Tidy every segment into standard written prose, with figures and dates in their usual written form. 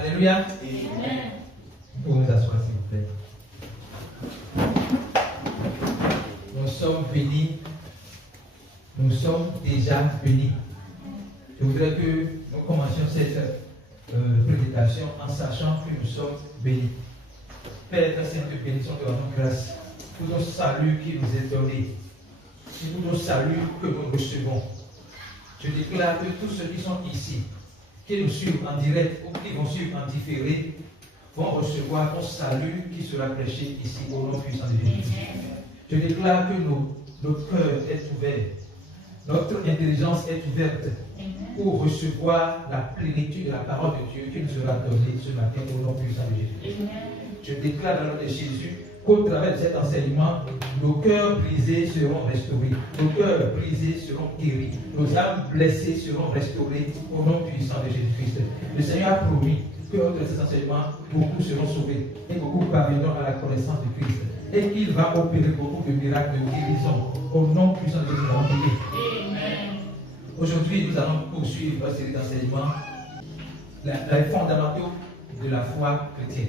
Alléluia. Vous pouvez vous asseoir, s'il vous plaît. Nous sommes bénis. Nous sommes déjà bénis. Je voudrais que nous commencions cette prédication en sachant que nous sommes bénis. Père, ta sainte bénédiction, te rendons grâce pour nos saluts qui nous est donné, pour nos saluts que nous recevons. Je déclare que tous ceux qui sont ici, qui nous suivent en direct ou qui vont suivre en différé, vont recevoir ton salut qui sera prêché ici au nom puissant de Jésus. Je déclare que notre cœur est ouvert, notre intelligence est ouverte pour recevoir la plénitude de la parole de Dieu qui nous sera donnée ce matin au nom puissant de Jésus. Je déclare dans le nom de Jésus qu'au travers de cet enseignement, nos cœurs brisés seront restaurés, nos cœurs brisés seront guéris, nos âmes blessées seront restaurées au nom puissant de Jésus-Christ. Le Seigneur a promis qu'au travers de cet enseignement, beaucoup seront sauvés et beaucoup parviendront à la connaissance de Christ. Et qu'il va opérer beaucoup de miracles de guérison au nom puissant de Jésus. Aujourd'hui, nous allons poursuivre cette série d'enseignements, les fondamentaux de la foi chrétienne.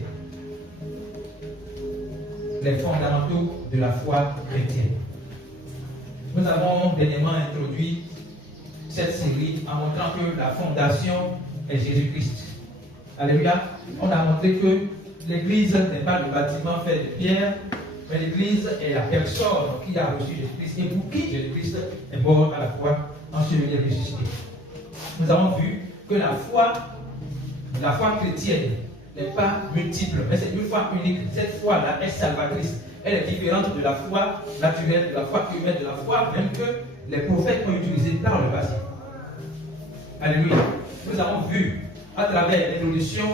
Les fondamentaux de la foi chrétienne. Nous avons dernièrement introduit cette série en montrant que la fondation est Jésus-Christ. Alléluia. On a montré que l'Église n'est pas le bâtiment fait de pierre, mais l'Église est la personne qui a reçu Jésus-Christ et pour qui Jésus-Christ est mort à la croix, enseveli et ressuscité. Nous avons vu que la foi chrétienne n'est pas multiple, mais c'est une foi unique. Cette foi-là est salvatrice. Elle est différente de la foi naturelle, de la foi humaine, de la foi même que les prophètes ont utilisée par le passé. Alléluia. Nous avons vu à travers l'évolution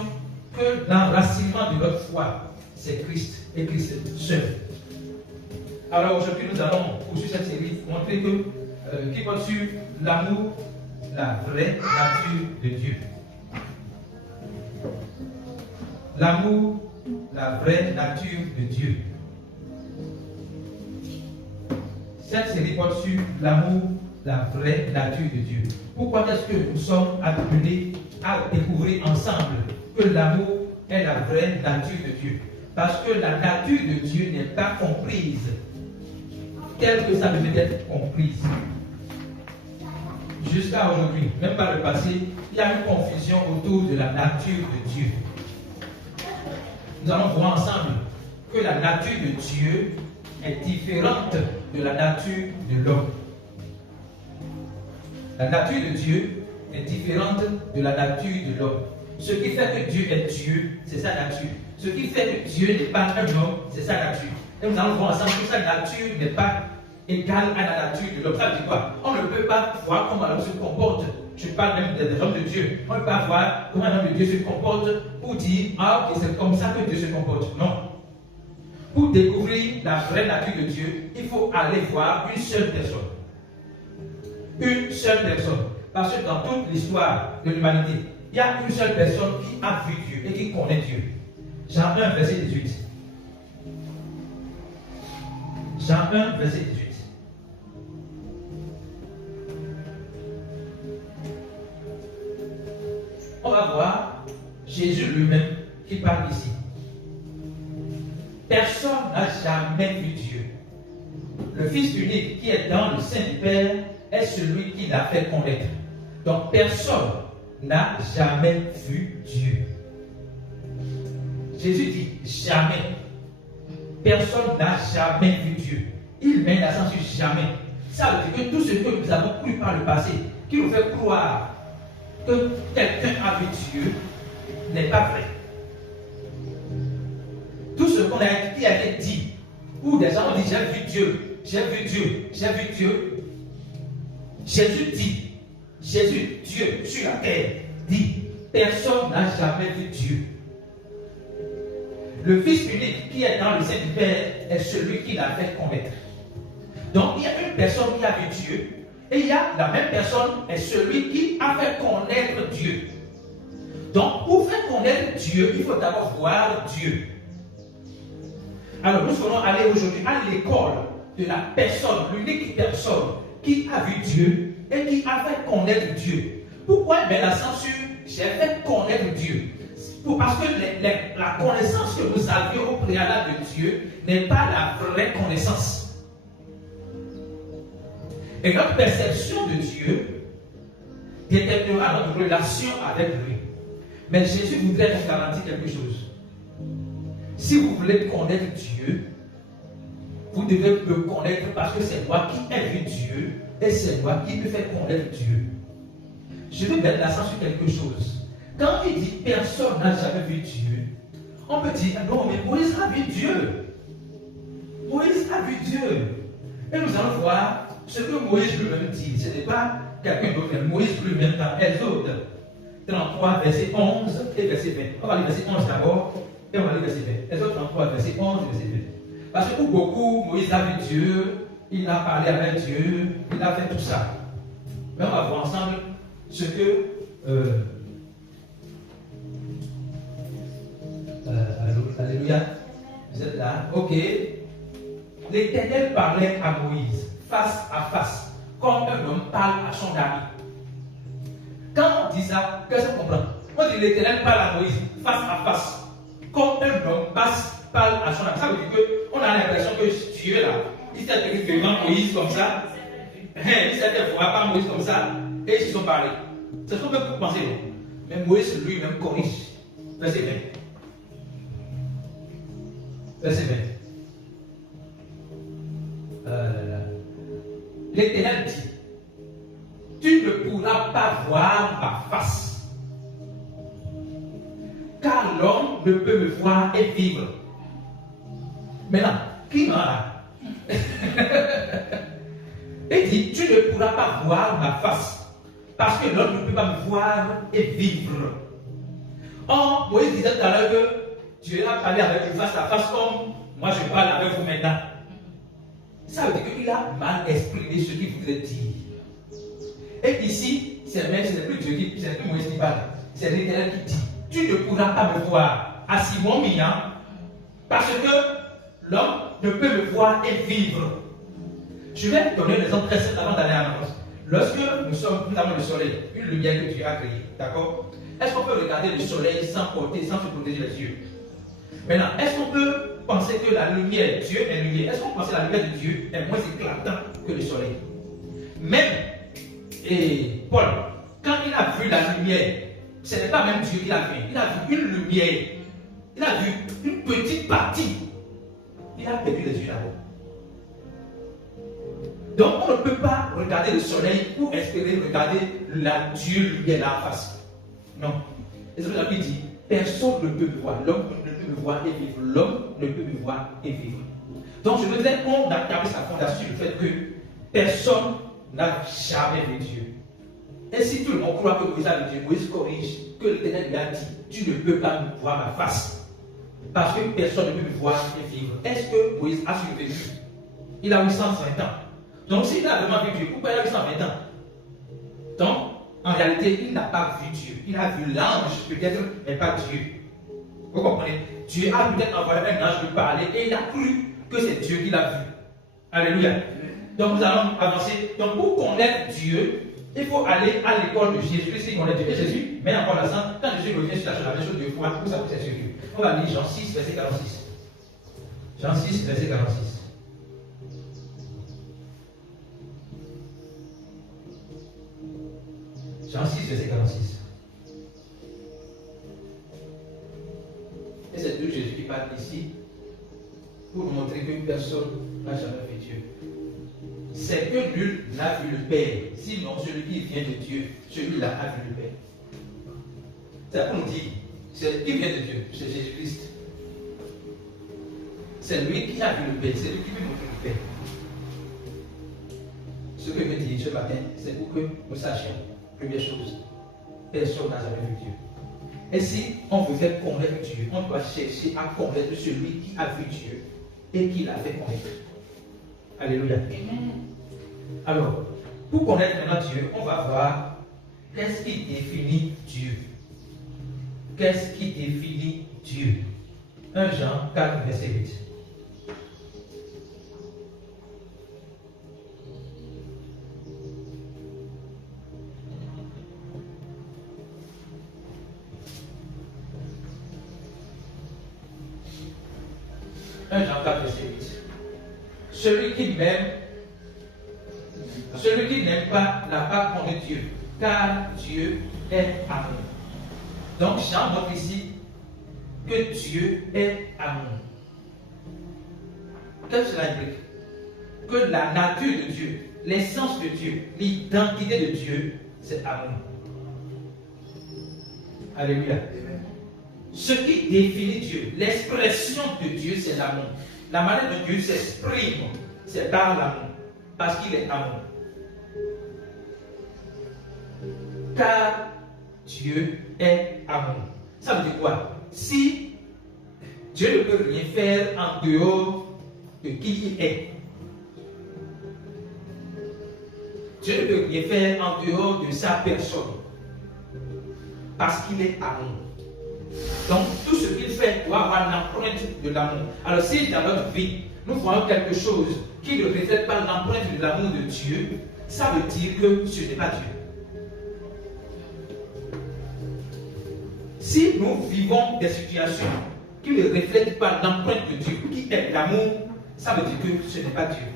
que l'enracinement de notre foi, c'est Christ et Christ seul. Alors aujourd'hui, nous allons poursuivre cette série, montrer que qui porte sur l'amour, la vraie nature de Dieu. L'amour, la vraie nature de Dieu. Cette série porte sur l'amour, la vraie nature de Dieu. Pourquoi est-ce que nous sommes appelés à découvrir ensemble que l'amour est la vraie nature de Dieu? Parce que la nature de Dieu n'est pas comprise telle que ça devait être comprise. Jusqu'à aujourd'hui, même par le passé, il y a une confusion autour de la nature de Dieu. Nous allons voir ensemble que la nature de Dieu est différente de la nature de l'homme. La nature de Dieu est différente de la nature de l'homme. Ce qui fait que Dieu est Dieu, c'est sa nature. Ce qui fait que Dieu n'est pas un homme, c'est sa nature. Et nous allons voir ensemble que sa nature n'est pas égale à la nature de l'homme. Ça veut dire quoi? On ne peut pas voir comment l'homme se comporte. Je parle même des hommes de Dieu. On ne peut pas voir comment un homme de Dieu se comporte pour dire, ah ok, c'est comme ça que Dieu se comporte. Non. Pour découvrir la vraie nature de Dieu, il faut aller voir une seule personne. Une seule personne. Parce que dans toute l'histoire de l'humanité, il y a une seule personne qui a vu Dieu et qui connaît Dieu. Jean 1, verset 18. Jean 1, verset 18. On va voir Jésus lui-même qui parle ici. Personne n'a jamais vu Dieu. Le Fils unique qui est dans le sein du Père est celui qui l'a fait connaître. Donc personne n'a jamais vu Dieu. Jésus dit jamais. Personne n'a jamais vu Dieu. Il met l'accent sur jamais. Ça veut dire que tout ce que nous avons cru par le passé, qui nous fait croire que quelqu'un a vu Dieu, n'est pas vrai. Tout ce qu'on qui a été dit, où des gens ont dit j'ai vu Dieu, j'ai vu Dieu, j'ai vu Dieu. Jésus dit, Jésus, Dieu sur la terre, dit, personne n'a jamais vu Dieu. Le Fils unique qui est dans le sein du Père est celui qui l'a fait connaître. Donc il y a une personne qui a vu Dieu, et il y a la même personne est celui qui a fait connaître Dieu. Donc pour faire connaître Dieu, il faut d'abord voir Dieu. Alors nous allons aller aujourd'hui à l'école de la personne, l'unique personne qui a vu Dieu et qui a fait connaître Dieu. Pourquoi met l'accent sur j'ai fait connaître Dieu? Parce que la connaissance que vous aviez au préalable de Dieu n'est pas la vraie connaissance. Et notre perception de Dieu déterminera notre relation avec lui. Mais Jésus voudrait nous garantir quelque chose. Si vous voulez connaître Dieu, vous devez me connaître parce que c'est moi qui ai vu Dieu et c'est moi qui me fais connaître Dieu. Je veux mettre l'accent sur quelque chose. Quand il dit personne n'a jamais vu Dieu, on peut dire non, mais Moïse a vu Dieu. Moïse a vu Dieu. Et nous allons voir ce que Moïse lui-même dit. Ce n'est pas quelqu'un d'autre, mais Moïse lui-même dans Exode 33, verset 11 et verset 20. On va lire verset 11 d'abord et on va lire verset 20. Exode 33, verset 11 et verset 20. Parce que pour beaucoup, Moïse a vu Dieu, il a parlé avec Dieu, il a fait tout ça. Mais on va voir ensemble ce que alléluia, vous êtes là, ok. L'Éternel parlait à Moïse face à face, comme un homme parle à son ami. Quand on dit ça, qu'est-ce qu'on comprend? On dit l'Éternel parle à Moïse face à face, comme un homme parle à son ami. Ça veut dire qu'on a l'impression que Dieu là, il s'est tenu devant Moïse comme ça, il s'est fait voir par Moïse comme ça, et ils se sont parlé. C'est ce qu'on peut penser. Mais Moïse lui-même corrige. Verset 20. Verset 20. L'Éternel dit, tu ne pourras pas voir ma face, car l'homme ne peut me voir et vivre. Maintenant, qui m'a là? Il dit, tu ne pourras pas voir ma face, parce que l'homme ne peut pas me voir et vivre. Or, Moïse disait tout à l'heure que Dieu a parlé avec lui face à face comme moi je parle avec vous maintenant. Ça veut dire qu'il a mal exprimé ce qu'il voulait dire. Et ici, ce n'est plus Dieu qui, c'est plus Moïse qui parle. C'est l'Éternel qui dit, tu ne pourras pas me voir à Simon Mian, parce que l'homme ne peut me voir et vivre. Je vais donner un exemple très simple avant d'aller à l'annonce. Lorsque nous avons le soleil, une lumière que Dieu a créée, d'accord? Est-ce qu'on peut regarder le soleil sans se protéger les yeux? Maintenant, est-ce qu'on peut penser que la lumière, Dieu est lumière, est-ce qu'on pense que la lumière de Dieu est moins éclatante que le soleil? Même, et Paul, quand il a vu la lumière, ce n'est pas même Dieu qui l'a vu, il a vu une lumière, il a vu une petite partie, il a perdu les yeux là-bas. Donc on ne peut pas regarder le soleil pour espérer regarder la Dieu lumière là en face. Non. Et c'est pour ça qu'il dit, personne ne peut me voir, l'homme ne peut me voir et vivre, l'homme ne peut me voir et vivre. Donc je voudrais qu'on établisse sa fondation sur le fait que personne n'a jamais vu Dieu. Et si tout le monde croit que Moïse a vu Dieu, Moïse corrige que l'Éternel lui a dit, tu ne peux pas me voir ma face, parce que personne ne peut me voir et vivre. Est-ce que Moïse a survécu? Il a eu 120 ans. Donc s'il a vraiment vu Dieu, pourquoi il a eu 120 ans? Donc, en réalité, il n'a pas vu Dieu. Il a vu l'ange peut-être, mais pas Dieu. Vous comprenez? Dieu a peut-être envoyé un ange lui parler et il a cru que c'est Dieu qu'il a vu. Alléluia. Donc nous allons avancer. Donc pour connaître Dieu, il faut aller à l'école de Jésus. Si on connaît Dieu, et Jésus met encore l'accent. Quand Jésus revient sur la même chose deux fois, vous savez c'est sur Dieu. On va lire Jean 6, verset 46. Jean 6, verset 46. Jean 6, verset 46. Et c'est de Jésus qui parle ici pour nous montrer que personne n'a jamais vu Dieu. C'est que nul n'a vu le Père, sinon celui qui vient de Dieu, celui-là a vu le Père. C'est pour nous dire, c'est qui vient de Dieu, c'est Jésus-Christ. C'est lui qui a vu le Père, c'est lui qui veut montrer le Père. Ce que je veux dire ce matin, c'est pour que nous sachions. Première chose, personne n'a jamais vu Dieu. Et si on veut faire connaître Dieu, on doit chercher à connaître celui qui a vu Dieu et qui l'a fait connaître. Alléluia. Amen. Alors, pour connaître maintenant Dieu, on va voir qu'est-ce qui définit Dieu. Qu'est-ce qui définit Dieu? 1 Jean 4, verset 8. 1 Jean 4, verset 8. Celui qui m'aime, celui qui n'aime pas n'a pas connu Dieu, car Dieu est amour. Donc Jean montre ici que Dieu est amour. Qu'est-ce que cela implique? Que la nature de Dieu, l'essence de Dieu, l'identité de Dieu, c'est amour. Alléluia. Ce qui définit Dieu, l'expression de Dieu, c'est l'amour. La manière dont Dieu s'exprime, c'est par l'amour, parce qu'il est amour. Car Dieu est amour. Ça veut dire quoi? Si Dieu ne peut rien faire en dehors de qui il est, Dieu ne peut rien faire en dehors de sa personne, parce qu'il est amour. Donc, tout ce qu'il fait doit avoir l'empreinte de l'amour. Alors, si dans notre vie, nous voyons quelque chose qui ne reflète pas l'empreinte de l'amour de Dieu, ça veut dire que ce n'est pas Dieu. Si nous vivons des situations qui ne reflètent pas l'empreinte de Dieu, qui est l'amour, ça veut dire que ce n'est pas Dieu.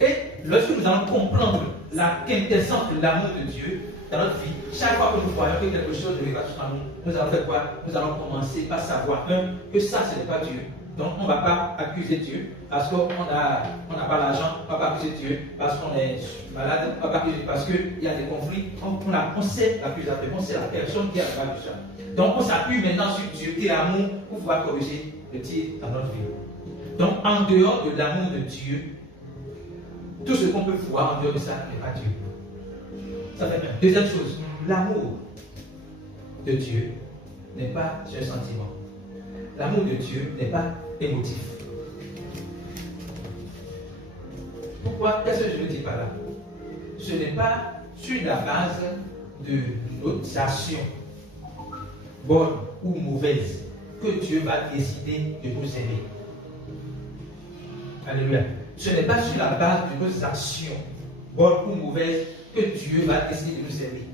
Et lorsque nous allons comprendre la quintessence de l'amour de Dieu dans notre vie, chaque fois que nous voyons que quelque chose ne va pas sur nous, nous allons faire quoi? Nous allons commencer par savoir, que ça, ce n'est pas Dieu. Donc, on ne va pas accuser Dieu parce qu'on n'a pas l'argent, on ne va pas accuser Dieu parce qu'on est malade, on ne va pas accuser Dieu parce qu'il y a des conflits. On sait l'accusateur, on sait la personne qui a la de ça. Donc, on s'appuie maintenant sur Dieu qui est amour pour pouvoir corriger le tir dans notre vie. Donc, en dehors de l'amour de Dieu, tout ce qu'on peut voir en dehors de ça n'est pas Dieu. Ça fait bien. Deuxième chose, l'amour de Dieu n'est pas un sentiment. L'amour de Dieu n'est pas émotif. Pourquoi? Qu'est-ce que je veux dire par là? Ce n'est pas sur la base de nos actions, bonnes ou mauvaises, que Dieu va décider de nous aimer. Alléluia. Ce n'est pas sur la base de nos actions, bonnes ou mauvaises, que Dieu va décider de nous aimer.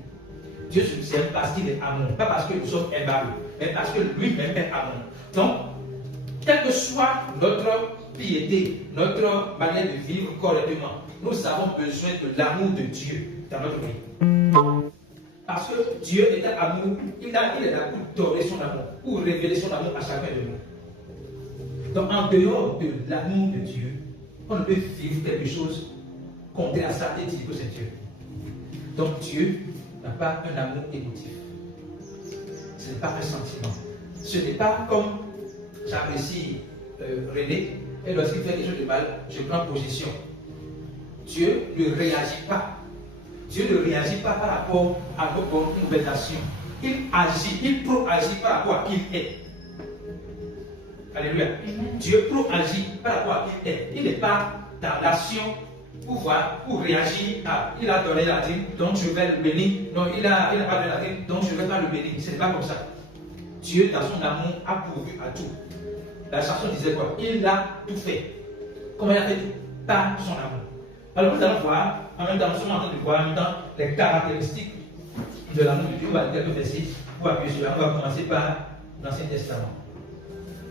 Dieu nous aime parce qu'il est amour, pas parce que nous sommes aimables, mais parce que lui-même est amour. Donc, quelle que soit notre piété, notre manière de vivre correctement, nous avons besoin de l'amour de Dieu dans notre vie. Parce que Dieu est un amour, il est là pour donner son amour, pour révéler son amour à chacun de nous. Donc, en dehors de l'amour de Dieu, on ne peut vivre quelque chose contraire à ça et dire que c'est Dieu. Donc, Dieu n'a pas un amour émotif. Ce n'est pas un sentiment. Ce n'est pas comme j'apprécie René, et lorsqu'il fait quelque chose de mal, je prends position. Dieu ne réagit pas. Dieu ne réagit pas par rapport à nos nouvelles actions. Il agit, il pro-agit par rapport à qui il est. Alléluia. Dieu pro-agit par rapport à qui il est. Il n'est pas dans l'action pour réagir. Il a donné la dîme, donc je vais le bénir. Non, il n'a pas donné la dîme, donc je ne vais pas le bénir. Ce n'est pas comme ça. Dieu, dans son amour, a pourvu à tout. La chanson disait quoi? Il a tout fait. Comment il a fait tout? Par son amour. Alors nous allons voir, en même temps, nous sommes en train de voir en même temps les caractéristiques de l'amour de Dieu. On va lire quelques versets pour appuyer sur là. On va commencer par l'Ancien Testament.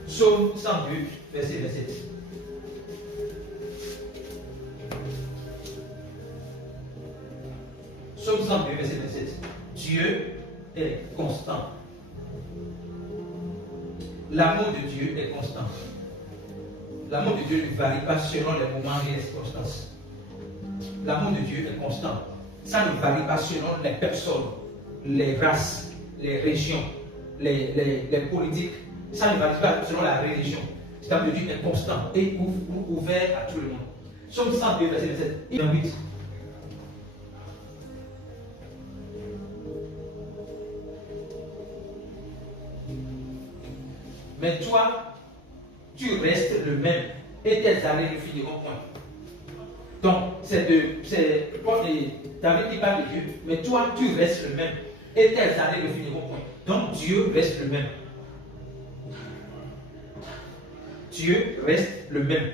Psaume 102, verset 27. Psaume 102, verset 27. Dieu est constant. L'amour de Dieu est constant. L'amour de Dieu ne varie pas selon les moments et les circonstances. L'amour de Dieu est constant. Ça ne varie pas selon les personnes, les races, les régions, les politiques. Ça ne varie pas selon la religion. L'amour de Dieu est constant et ouvert à tout le monde. Psaume 102, verset 27. Il invite. Mais toi, tu restes le même et tes années ne finiront point. Donc, c'est David qui parle de Dieu, mais toi, tu restes le même et tes années ne finiront point. Donc, Dieu reste le même. Dieu reste le même.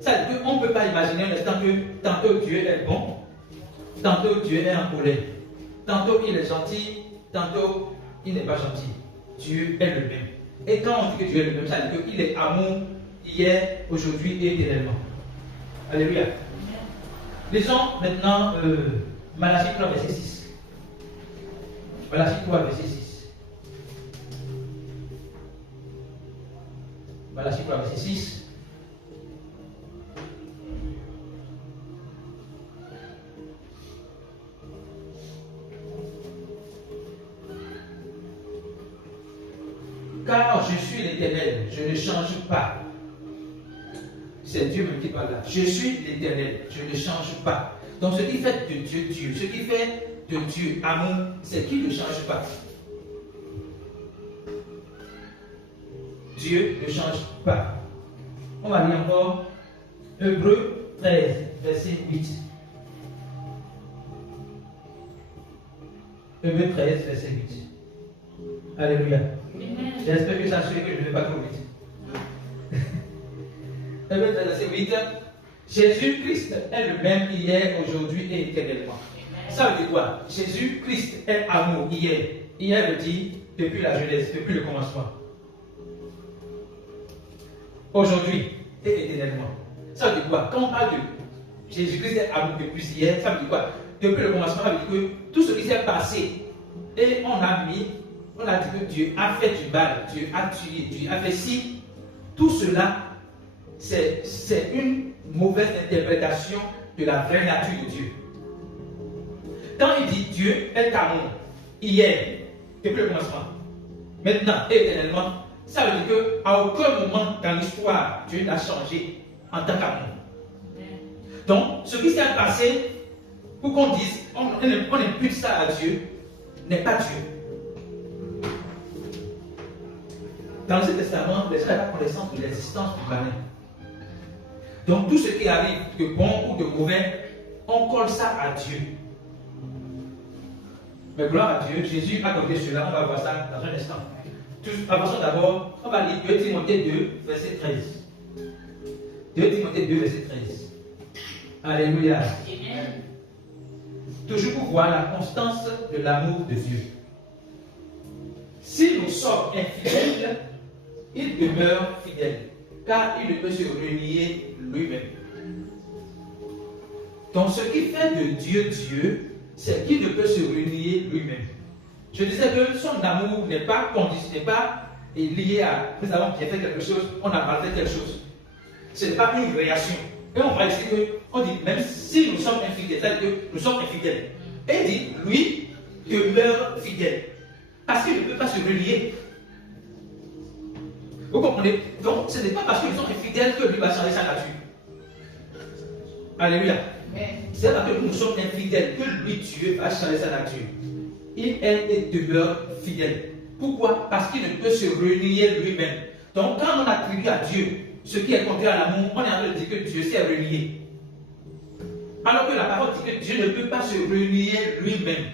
Ça veut dire qu'on ne peut pas imaginer un instant que tantôt Dieu est bon, tantôt Dieu est en colère, tantôt il est gentil, tantôt il n'est pas gentil. Dieu est le même. Et quand on dit que Dieu est le même, ça veut dire qu'il est amour hier, aujourd'hui et éternellement. Alléluia. Lisons maintenant Malachie 3, verset 6. Malachie 3, verset 6. Malachie 3, verset 6. Car je suis l'Éternel, je ne change pas. C'est Dieu même qui parle là. Je suis l'Éternel, je ne change pas. Donc ce qui fait de Dieu Dieu, ce qui fait de Dieu amour, c'est qu'il ne change pas. Dieu ne change pas. On va lire encore Hébreux 13, verset 8. Hébreux 13, verset 8. Alléluia. J'espère que ça suit, que je ne vais pas trop vite. Hébreux 13, verset 8. Jésus-Christ est le même hier, aujourd'hui et éternellement. Ça veut dire quoi? Jésus-Christ est amour hier. Hier veut dire depuis la jeunesse, depuis le commencement. Aujourd'hui et éternellement. Ça veut dire quoi? Quand on parle de Jésus-Christ est amour depuis hier, ça veut dire quoi? Depuis le commencement, ça veut dire que tout ce qui s'est passé, et on a dit que Dieu a fait du mal, Dieu a tué, Dieu a fait ci, tout cela, c'est une mauvaise interprétation de la vraie nature de Dieu. Quand il dit Dieu est amour, hier, depuis le commencement, maintenant et éternellement, ça veut dire qu'à aucun moment dans l'histoire, Dieu n'a changé en tant qu'amour. Donc, ce qui s'est passé, pour qu'on dise, on impute ça à Dieu, n'est pas Dieu. Dans l'Ancien Testament, les gens n'ont pas connaissance de l'existence du malin. Donc, tout ce qui arrive, de bon ou de mauvais, on colle ça à Dieu. Mais gloire à Dieu, Jésus a donné cela, on va voir ça dans un instant. Avançons d'abord, on va lire 2 Timothée 2, verset 13. 2 Timothée 2, verset 13. Alléluia. Amen. Toujours pour voir la constance de l'amour de Dieu. Si nous sommes infidèles, il demeure fidèle, car il ne peut se renier lui-même. Donc ce qui fait de Dieu Dieu, c'est qu'il ne peut se renier lui-même. Je disais que son amour n'est pas conditionné, n'est pas lié à nous avons bien fait quelque chose, on a mal fait quelque chose. Ce n'est pas une réaction. Et on va essayer que, on dit, même si nous sommes infidèles, c'est-à-dire que nous sommes infidèles. Et il dit, lui demeure fidèle. Parce qu'il ne peut pas se relier. Vous comprenez? Donc, ce n'est pas parce qu'ils sont infidèles que lui va changer sa nature. Alléluia. C'est parce que nous sommes infidèles que lui, Dieu, va changer sa nature. Il est et demeure fidèle. Pourquoi? Parce qu'il ne peut se renier lui-même. Donc, quand on attribue à Dieu ce qui est contraire à l'amour, on est en train de dire que Dieu s'est renié. Alors que la parole dit que Dieu ne peut pas se renier lui-même.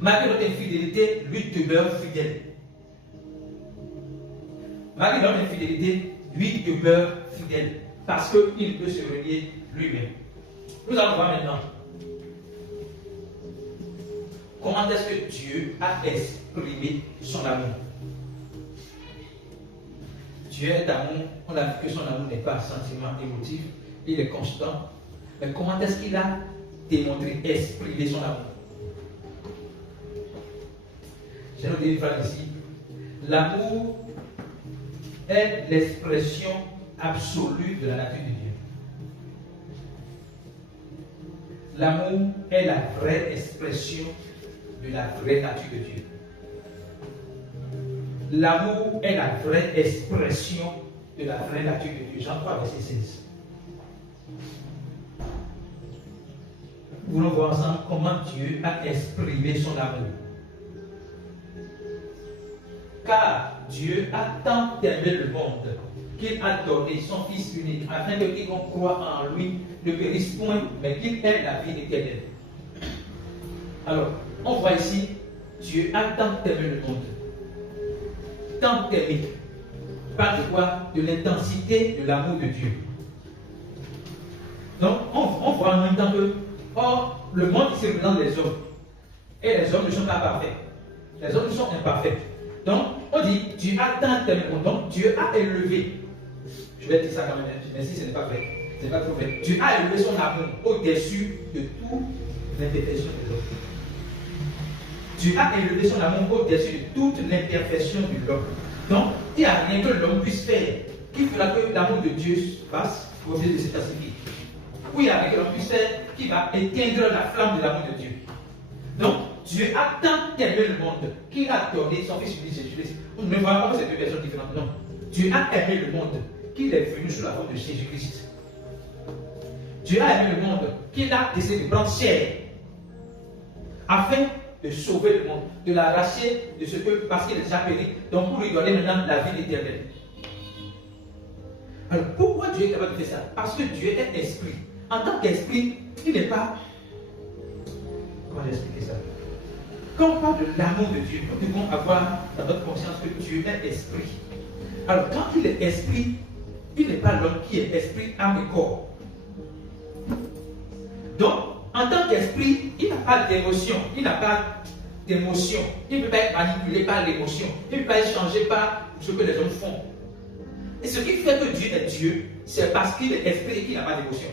Malgré notre infidélité, lui demeure fidèle. Malgré notre infidélité, lui demeure fidèle. Parce qu'il peut se renier lui-même. Nous allons voir maintenant comment est-ce que Dieu a exprimé son amour. Dieu est amour, on a vu que son amour n'est pas un sentiment émotif, il est constant. Mais comment est-ce qu'il a démontré, exprimé son amour? J'ai noté une phrase ici. L'amour est l'expression absolue de la nature de Dieu. L'amour est la vraie expression de la vraie nature de Dieu. L'amour est la vraie expression de la vraie nature de Dieu. Jean 3, verset 16. Nous allons voir ensemble comment Dieu a exprimé son amour. Car Dieu a tant aimé le monde qu'il a donné son Fils unique, afin que quiconque croit en lui ne périsse point, mais qu'il ait la vie éternelle. Alors, on voit ici, Dieu a tant aimé le monde. Tant aimé. Par de quoi? De l'intensité de l'amour de Dieu. Donc, on voit en même temps que, or, le monde ici représente les hommes. Et les hommes ne sont pas parfaits. Les hommes sont imparfaits. Donc, on On dit, Dieu a tant aimé le monde. Donc, Dieu a élevé. Je vais dire ça quand même, mais si ce n'est pas vrai, ce n'est pas trop vrai. Dieu a élevé son amour au-dessus de toute l'imperfection de l'homme. Dieu a élevé son amour au-dessus de toute l'imperfection de l'homme. Donc, il n'y a rien que l'homme puisse faire qui fera que l'amour de Dieu passe au lieu de se pacifier. Ou il n'y a rien que l'homme puisse faire qui va éteindre la flamme de l'amour de Dieu. Donc, Dieu a tant aimé le monde qu'il a donné son Fils unique Jésus-Christ. Ne voyons pas ces deux personnes différentes. Non. Dieu a aimé le monde qu'il est venu sous la forme de Jésus-Christ. Dieu a aimé le monde qu'il a décidé de prendre chair afin de sauver le monde, de l'arracher de ce que, parce qu'il est déjà péri, donc pour lui donner maintenant la vie éternelle. Alors pourquoi Dieu est capable de faire ça? Parce que Dieu est esprit. En tant qu'esprit, il n'est pas... Comment j'expliquer ça? Quand on parle de l'amour de Dieu, nous devons avoir dans notre conscience que Dieu est esprit. Alors quand il est esprit, il n'est pas l'homme qui est esprit, âme et corps. Donc, en tant qu'esprit, il n'a pas d'émotion. Il n'a pas d'émotion. Il ne peut pas être manipulé par l'émotion. Il ne peut pas être changé par ce que les hommes font. Et ce qui fait que Dieu est Dieu, c'est parce qu'il est esprit et qu'il n'a pas d'émotion.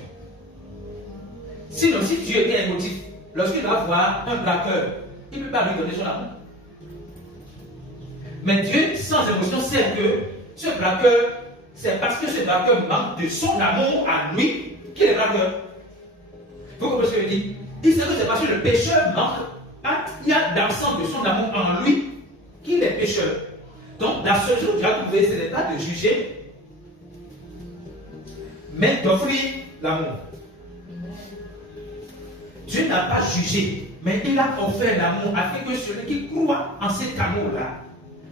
Sinon, si Dieu était émotif, lorsqu'il va voir un braqueur, il ne peut pas lui donner son amour. Mais Dieu, sans émotion, sait que ce braqueur, c'est parce que ce braqueur manque de son amour à lui qu'il est braqueur. Vous comprenez ce que je dis? Il sait que c'est parce que le pécheur manque, il y a l'absence de son amour en lui qu'il est pécheur. Donc, la seule chose que Dieu a trouvé, ce n'est pas de juger, mais d'offrir l'amour. Dieu n'a pas jugé, mais il a offert l'amour afin que celui qui croit en cet amour-là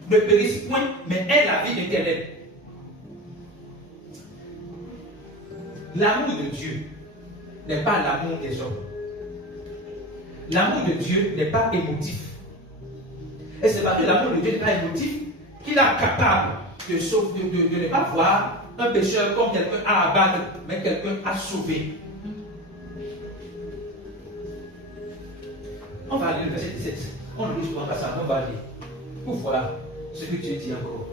ne périsse point, mais ait la vie éternelle. L'amour de Dieu n'est pas l'amour des hommes. L'amour de Dieu n'est pas émotif. Et c'est parce que l'amour de Dieu n'est pas émotif qu'il est capable de ne pas voir un pécheur comme quelqu'un à abattre, mais quelqu'un à sauver. On va lire le verset 17. On le lit souvent comme ça, on va lire. Pour voir ce que Dieu dit encore.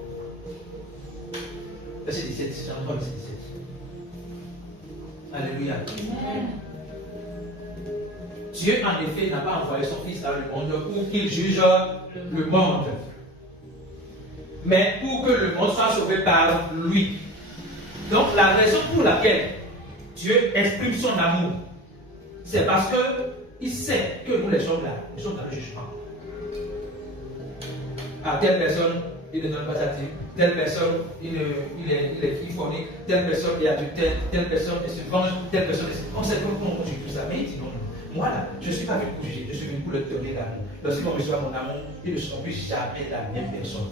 Verset 17, c'est encore verset 17. Alléluia. Amen. Dieu, en effet, n'a pas envoyé son Fils dans le monde pour qu'il juge le monde, mais pour que le monde soit sauvé par lui. Donc, la raison pour laquelle Dieu exprime son amour, c'est parce qu'il sait que nous, les hommes là, nous sommes dans le jugement. À telle personne, il ne donne pas sa dîme. Telle personne, il est phonique. Telle personne, il est adultère. Telle personne, il se venge. Telle personne, on sait comment on juge tout ça. Mais il dit non. Moi, là, je ne suis pas venu pour juger. Je suis venu pour le donner l'amour. Lorsqu'on reçoit mon amour, ils ne seront plus jamais la même personne.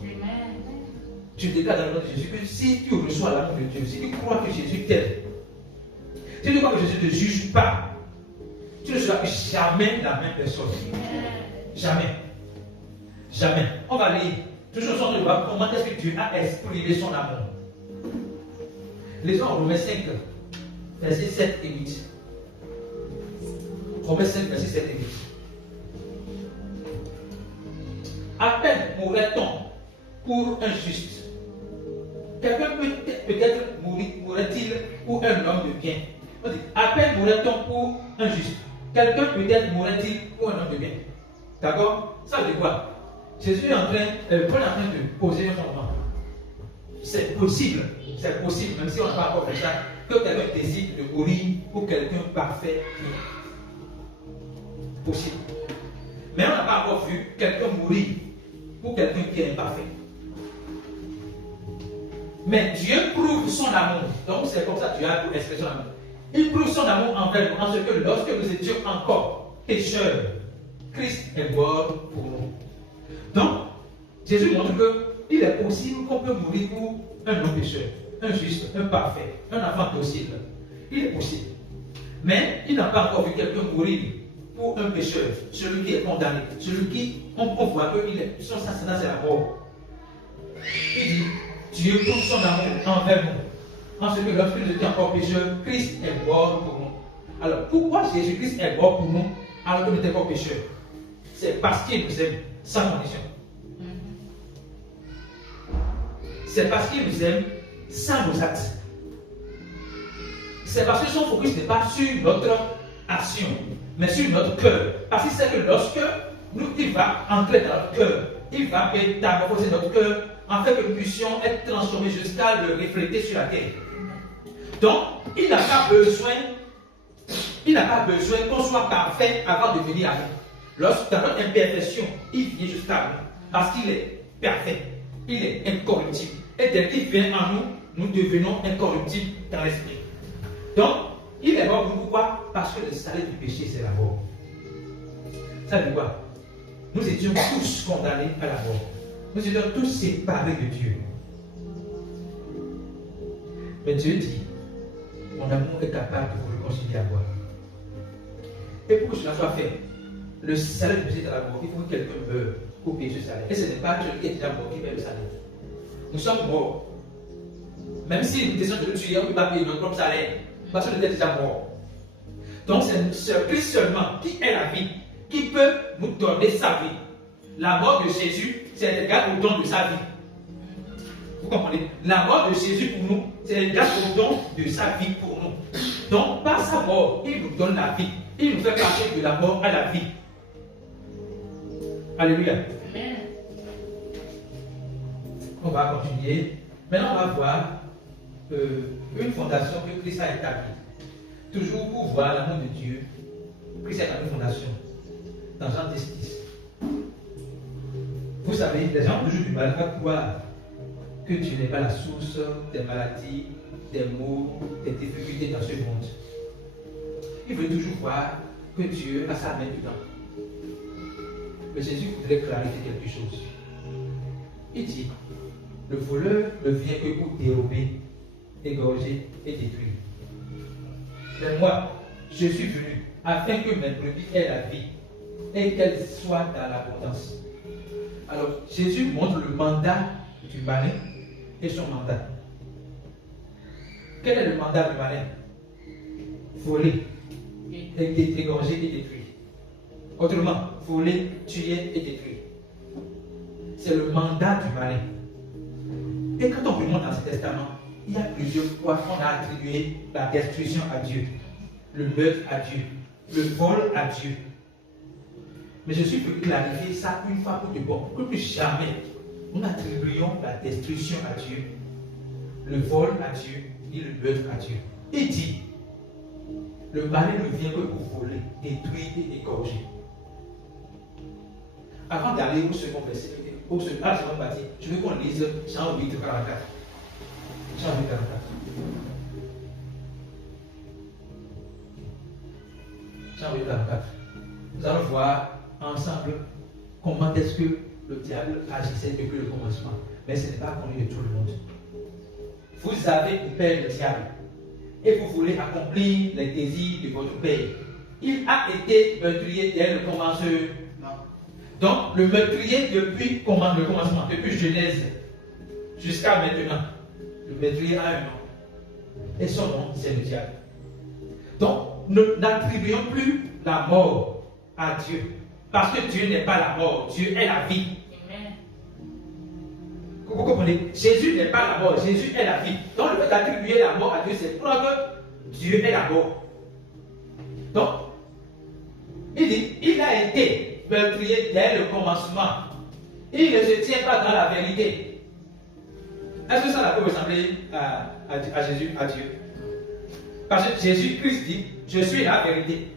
Je déclare dans le nom de Jésus que si tu reçois l'amour de Dieu, si tu crois que Jésus t'aime, si tu crois que Jésus ne te juge pas, tu ne seras plus jamais la même personne. Jamais. Jamais. On va lire. Toujours sur le bas, comment est-ce que Dieu a exprimé son amour. Lisons Romains 5, versets 7 et 8. Romains 5, versets 7 et 8. À peine mourrait-on pour un juste. Quelqu'un peut-être mourrait-il pour un homme de bien. On dit, à peine mourrait-on pour un juste. Quelqu'un peut-être mourrait-il pour un homme de bien. D'accord? Ça veut dire quoi? Jésus est en train, Paul est en train de poser un fondement. C'est possible, même si on n'a pas encore fait ça, que quelqu'un décide de mourir pour quelqu'un parfait. Possible. Mais on n'a pas encore vu quelqu'un mourir pour quelqu'un qui est imparfait. Mais Dieu prouve son amour. Donc c'est comme ça que Dieu a expressé son amour. Il prouve son amour envers nous en ce que lorsque nous étions encore pécheurs, Christ est mort pour nous. Donc, Jésus montre qu'il est possible qu'on peut mourir pour un homme pécheur, un juste, un parfait, un enfant docile. Il est possible. Mais il n'a pas encore vu quelqu'un mourir pour un pécheur, celui qui est condamné, celui qui, on voit que son sentence c'est la mort. Il dit, Dieu prouve son amour envers nous, en ce que lorsque nous étions encore pécheurs, Christ est mort pour nous. Alors, pourquoi Jésus-Christ est mort pour nous alors que nous étions encore pécheurs? C'est parce qu'il nous aime, sans condition. c'est parce qu'il nous aime sans nos actes. C'est parce que son focus n'est pas sur notre action, mais sur notre cœur. Parce qu'il sait que lorsque il va entrer dans notre cœur, il va métamorphoser notre cœur, afin que nous puissions être transformés jusqu'à le refléter sur la terre. Donc, il n'a pas besoin qu'on soit parfait avant de venir à nous. Lorsque dans notre imperfection, il vient jusqu'à nous, parce qu'il est parfait, il est incorruptible. Et dès qu'il vient en nous, nous devenons incorruptibles dans l'esprit. Donc, il est mort pour nous. Pourquoi? Parce que le salaire du péché, c'est la mort. Ça veut dire quoi? Nous étions tous condamnés à la mort. Nous étions tous séparés de Dieu. Mais Dieu dit, mon amour est capable de vous réconcilier à moi. Et pour que cela soit fait, le salaire du péché est à la mort. Il faut que quelqu'un meure pour payer ce salaire. Et ce n'est pas celui qui est déjà mort qui paye le salaire. Nous sommes morts. Même si nous décidons de le tuer, on ne peut pas payer notre propre salaire. Parce que nous sommes déjà morts. Donc c'est Christ seulement qui est la vie, qui peut nous donner sa vie. La mort de Jésus, c'est égal au don de sa vie. Vous comprenez? La mort de Jésus pour nous, c'est égal au don de sa vie pour nous. Donc par sa mort, il nous donne la vie. Il nous fait passer de la mort à la vie. Alléluia. Amen. On va continuer. Maintenant, on va voir une fondation que Christ a établie. Toujours pour voir l'amour de Dieu, Christ a établi une fondation. Dans Jean 10. Vous savez, les gens ont toujours du mal à croire que Dieu n'est pas la source des maladies, des maux, des difficultés dans ce monde. Ils veulent toujours voir que Dieu a sa main dedans. Mais Jésus voudrait clarifier quelque chose. Il dit, le voleur ne vient que pour dérober, égorger et détruire. Mais moi, je suis venu afin que mes brebis aient la vie et qu'elles soient dans l'abondance. Alors, Jésus montre le mandat du malin et son mandat. Quel est le mandat du malin? Voler, égorger et détruire. Autrement, voler, tuer et détruire. C'est le mandat du malin. Et quand on remonte dans ce testament, il y a plusieurs fois qu'on a attribué la destruction à Dieu, le meurtre à Dieu, le vol à Dieu. Mais je suis pour clarifier ça une fois pour de bon, que plus jamais nous n'attribuons la destruction à Dieu, le vol à Dieu, ni le meurtre à Dieu. Il dit, le malin ne vient que pour voler, détruire et égorger. Avant d'aller au second verset, au second partie, je veux qu'on lise Jean 8, 44. Jean 8, 44. Jean 8, 44. Nous allons voir ensemble comment est-ce que le diable agissait depuis le commencement. Mais ce n'est pas connu de tout le monde. Vous avez pour père le diable et vous voulez accomplir les désirs de votre père. Il a été meurtrier dès le commencement. Donc, le meurtrier depuis le commencement, depuis Genèse jusqu'à maintenant, le meurtrier a un nom. Et son nom, c'est le diable. Donc, n'attribuons plus la mort à Dieu. Parce que Dieu n'est pas la mort, Dieu est la vie. Amen. Vous comprenez? Jésus n'est pas la mort, Jésus est la vie. Donc, le fait d'attribuer la mort à Dieu, c'est preuve que Dieu est la mort. Donc, il dit, il a été meurtrier dès le commencement. Il ne se tient pas dans la vérité. Est-ce que ça peut ressembler à Jésus, à Dieu? Parce que Jésus-Christ dit, je suis la vérité.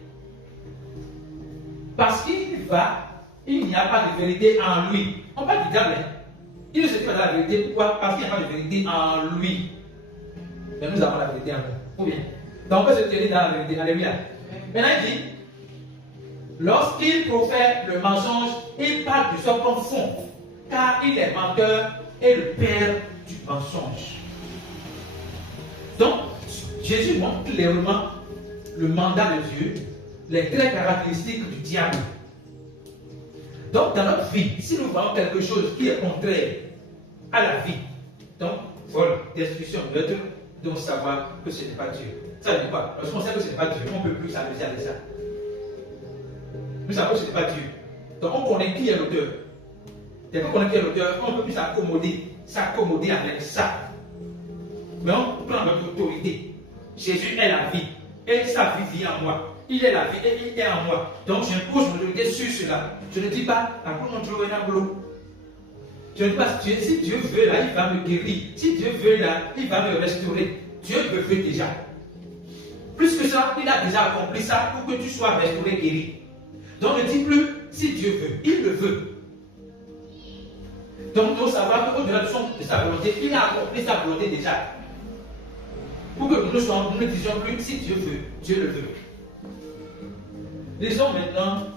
Parce il n'y a pas de vérité en lui. On parle du diable. Il ne se tient pas dans la vérité. Pourquoi? Parce qu'il n'y a pas de vérité en lui. Mais nous avons la vérité en nous. Ou bien? Donc on peut se tenir dans la vérité. Alléluia. Maintenant il dit, lorsqu'il profère le mensonge, il parle du second fond, car il est menteur et le père du mensonge. Donc, Jésus montre clairement le mandat de Dieu, les traits caractéristiques du diable. Donc, dans notre vie, si nous voyons quelque chose qui est contraire à la vie, donc, vol, destruction, meurtre, nous devons savoir que ce n'est pas Dieu. Ça veut dire quoi? Lorsqu'on sait que ce n'est pas Dieu, on ne peut plus s'amuser avec ça. Nous savons que ce n'est pas Dieu. Donc on connaît qui est l'auteur. Dès qu'on est l'auteur, on ne peut plus s'accommoder avec ça. Mais on prend notre autorité. Jésus est la vie. Et sa vie vit en moi. Il est la vie et il est en moi. Donc j'impose mon autorité sur cela. Je ne dis pas, à quoi mon Dieu est un boulot. Je ne dis pas, si Dieu veut là, il va me guérir. Si Dieu veut là, il va me restaurer. Dieu le veut déjà. Plus que ça, il a déjà accompli ça pour que tu sois restauré, guéri. Donc ne dis plus, si Dieu veut, il le veut. Donc nous savoir qu'au-delà de sa volonté, il a accompli sa volonté déjà. Pour que nous ne disions plus, si Dieu veut, Dieu le veut. Lisons maintenant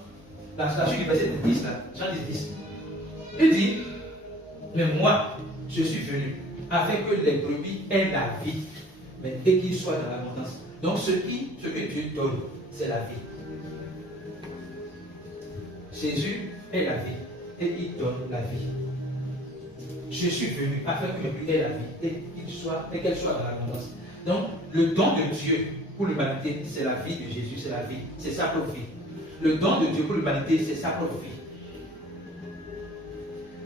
la suite du verset 10, là, Jean 10. Il dit, mais moi, je suis venu afin que les brebis aient la vie, mais et qu'ils soient dans l'abondance. Donc ce que Dieu donne, c'est la vie. Jésus est la vie et il donne la vie. Je suis venu afin que les brebis aient la vie et qu'elle soit dans l'abondance. Donc le don de Dieu pour l'humanité, c'est la vie de Jésus, c'est la vie, c'est sa propre vie. Le don de Dieu pour l'humanité, c'est sa propre vie.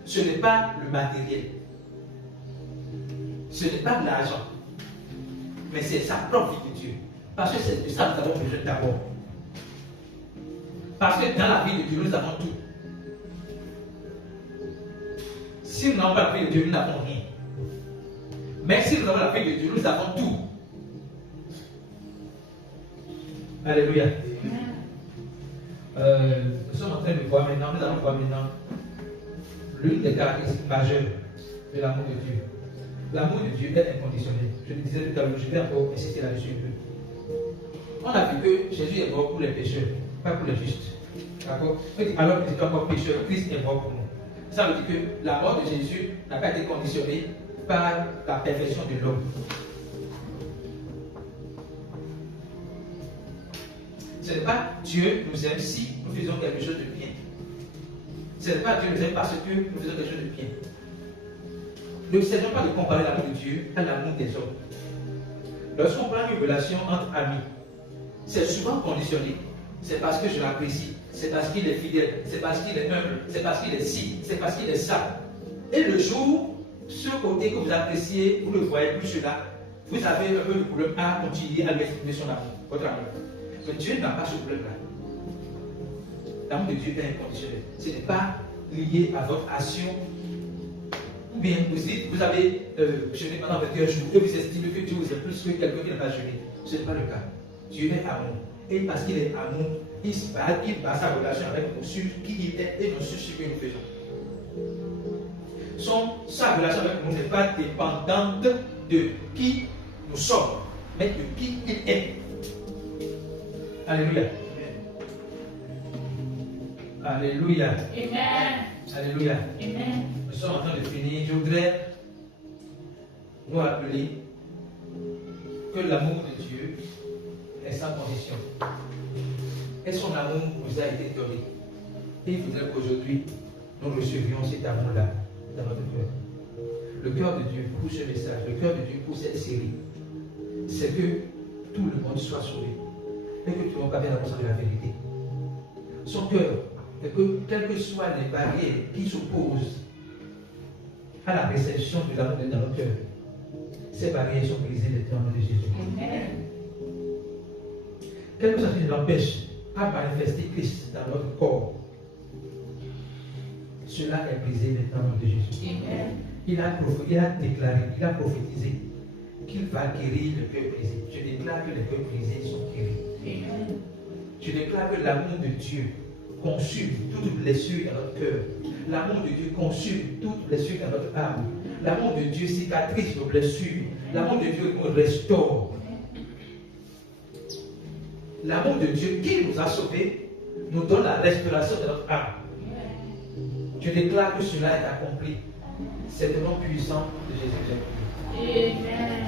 Ce n'est pas le matériel. Ce n'est pas de l'argent. Mais c'est sa propre vie de Dieu. Parce que c'est de ça que nous avons besoin d'abord. Parce que dans la vie de Dieu, nous avons tout. Si nous n'avons pas la vie de Dieu, nous n'avons rien. Mais si nous avons la vie de Dieu, nous avons tout. Alléluia. Nous sommes en train de voir maintenant, nous allons voir maintenant l'une des caractéristiques majeures de l'amour de Dieu. L'amour de Dieu est inconditionnel. Je le disais tout à l'heure, je vais encore insister là-dessus un peu. On a vu que Jésus est mort pour les pécheurs, pas pour les justes. D'accord? Alors que nous sommes encore pécheurs, Christ est mort pour nous. Ça veut dire que la mort de Jésus n'a pas été conditionnée par la perfection de l'homme. Ce n'est pas Dieu nous aime si nous faisons quelque chose de bien. Ce n'est pas Dieu nous aime parce que nous faisons quelque chose de bien. Ne cessons pas de comparer l'amour de Dieu à l'amour des hommes. Lorsqu'on prend une relation entre amis, c'est souvent conditionné. C'est parce que je l'apprécie, c'est parce qu'il est fidèle, c'est parce qu'il est humble, c'est parce qu'il est ci, c'est parce qu'il est ça. Et le jour, ce côté que vous appréciez, vous ne voyez plus cela, vous avez un peu le problème à continuer à lui exprimer son amour, votre amour. Mais Dieu n'a pas ce problème-là. L'amour de Dieu est inconditionnel. Ce n'est pas lié à votre action. Ou bien vous avez jeûné pendant 21 jours et vous estimez que Dieu vous aime plus que quelqu'un qui n'a pas jeûné. Ce n'est pas le cas. Dieu est amour. Et parce qu'il est amour, il base sa relation avec nous sur qui il est et non sur ce que nous faisons. Sa relation avec nous n'est pas dépendante de qui nous sommes, mais de qui il est. Alléluia. Alléluia. Amen. Alléluia. Amen. Nous sommes en train de finir. Je voudrais nous rappeler que l'amour de Dieu est sans condition. Et son amour nous a été donné. Et il faudrait qu'aujourd'hui, nous recevions cet amour-là dans notre cœur. Le cœur de Dieu pour ce message, le cœur de Dieu pour cette série, c'est que tout le monde soit sauvé. Et que tout le monde parvienne à comprendre la vérité. Son cœur est que, quelles que soient les barrières qui s'opposent à la réception de l'amour dans notre cœur, ces barrières sont brisées maintenant au nom de Jésus. Amen. Quelle que soit ce qui nous empêche à manifester Christ dans notre corps, cela est brisé maintenant au nom de Jésus. Amen. Il a déclaré, il a prophétisé qu'il va guérir le cœur brisé. Je déclare que les cœurs brisés sont guéris. Amen. Je déclare que l'amour de Dieu consume toute blessure dans notre cœur. L'amour de Dieu consume toute blessure dans notre âme. L'amour de Dieu cicatrise nos blessures. L'amour de Dieu nous restaure. L'amour de Dieu qui nous a sauvés nous donne la restauration de notre âme. Je déclare que cela est accompli. C'est le nom puissant de Jésus-Christ. Amen.